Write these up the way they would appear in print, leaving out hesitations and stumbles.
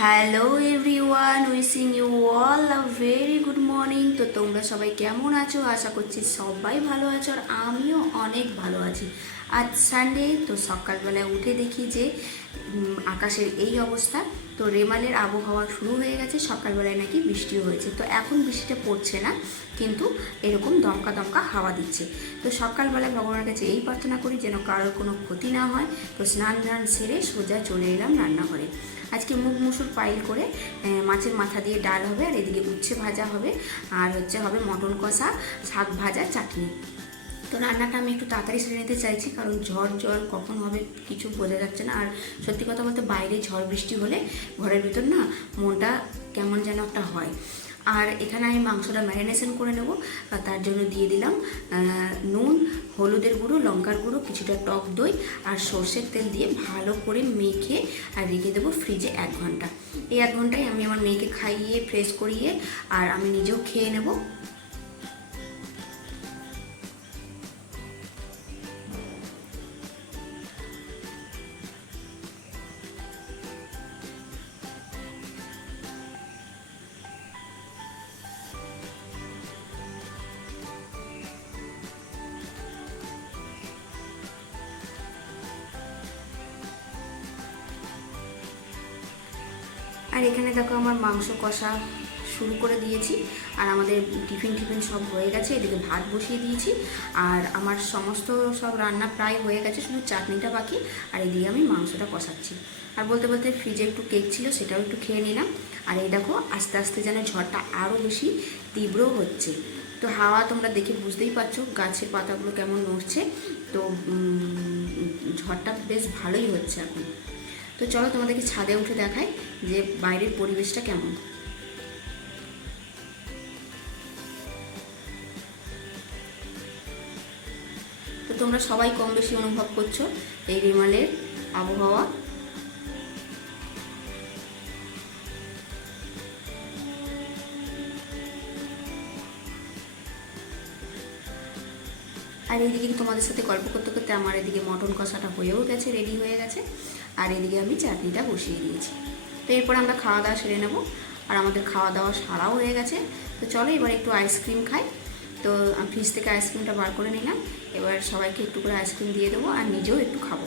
Hello everyone, wishing you all a very good morning. তো তোমরা সবাই কেমন আছো? আশা করছি সবাই ভালো আছো, আর আমিও অনেক ভালো আছি। আজ সানডে, তো সকালবেলায় উঠে দেখি যে আকাশের এই অবস্থা। তো রেমালের আবহাওয়া শুরু হয়ে গেছে, সকালবেলায় নাকি বৃষ্টিও হয়েছে। তো এখন বৃষ্টিটা পড়ছে না, কিন্তু এরকম দমকা দমকা হাওয়া দিচ্ছে। তো সকালবেলায় ভগবানের কাছে এই প্রার্থনা করি যেন কারোর কোনো ক্ষতি না হয়। তো স্নান ধান সেরে সোজা চলে এলাম রান্নাঘরে। আজকে মুগ মুসুর পাইল করে মাছের মাথা দিয়ে ডাল হবে, আর এদিকে উচ্ছে ভাজা হবে, আর হবে মটন কষা, শাক ভাজা, চাটনি। তো রান্নাটা আমি একটু তাড়াতাড়ি সেরে নিতে চাইছি, কারণ ঝড় জল কখন হবে কিছু বোঝা যাচ্ছে না। আর সত্যি কথা বলতে বাইরে ঝড় বৃষ্টি হলে ঘরের ভিতর না মনটা কেমন যেন একটা হয়। আর এখানে আমি মাংসটা ম্যারিনেশন করে নেব। তার জন্য দিয়ে দিলাম নুন, হলুদের গুঁড়ো, লঙ্কার গুঁড়ো, কিছুটা টক দই আর সর্ষের তেল দিয়ে ভালো করে মেখে আর রেখে দেবো ফ্রিজে 1 ঘন্টা। এই 1 ঘন্টায় আমি আমার মেয়েকে খাইয়ে ফ্রেশ করিয়ে আর আমি নিজেও খেয়ে নেব। আর এখানে দেখো আমার মাংস কষা শুরু করে দিয়েছি, আর আমাদের টিফিন সব হয়ে গেছে। এদিকে ভাত বসিয়ে দিয়েছি, আর আমার সমস্ত সব রান্না প্রায় হয়ে গেছে, শুধু চাটনিটা বাকি। আর এদিকে আমি মাংসটা কষাচ্ছি। আর বলতে বলতে ফ্রিজে একটু কেক ছিল, সেটাও একটু খেয়ে নিলাম। আর এই দেখো আস্তে আস্তে যেন ঝড়টা আরও বেশি তীব্র হচ্ছে। তো হাওয়া তোমরা দেখে বুঝতেই পারছো, গাছের পাতাগুলো কেমন নড়ছে। তো ঝড়টা বেশ ভালোই হচ্ছে এখন। তো চলো তোমাদেরকে ছাদে উঠে দেখাই যে বাইরের পরিবেশটা কেমন। তো তোমরা সবাই কম বেশি অনুভব করছো এই রেমালের আবহাওয়া। আর এইদিকে তোমাদের সাথে গল্প করতে করতে আমার এদিকে মটন কষাটা হয়েও গেছে, রেডি হয়ে গেছে। আর এদিকে আমি চাটনিটা বসিয়ে দিয়েছি। তো এরপর আমরা খাওয়া দাওয়া সেরে নেব। আর আমাদের খাওয়া দাওয়া সারাও হয়ে গেছে। তো চলো এবার একটু আইসক্রিম খাই। তো আমি ফ্রিজ থেকে আইসক্রিমটা বার করে নিলাম। এবার সবাইকে একটু করে আইসক্রিম দিয়ে দেবো, আর নিজেও একটু খাবো।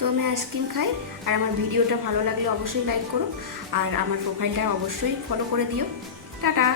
তো আমি আইসক্রিম খাই। আর আমার ভিডিওটা ভালো লাগলে অবশ্যই লাইক করো, আর আমার প্রোফাইলটা অবশ্যই ফলো করে দিও। টাটা।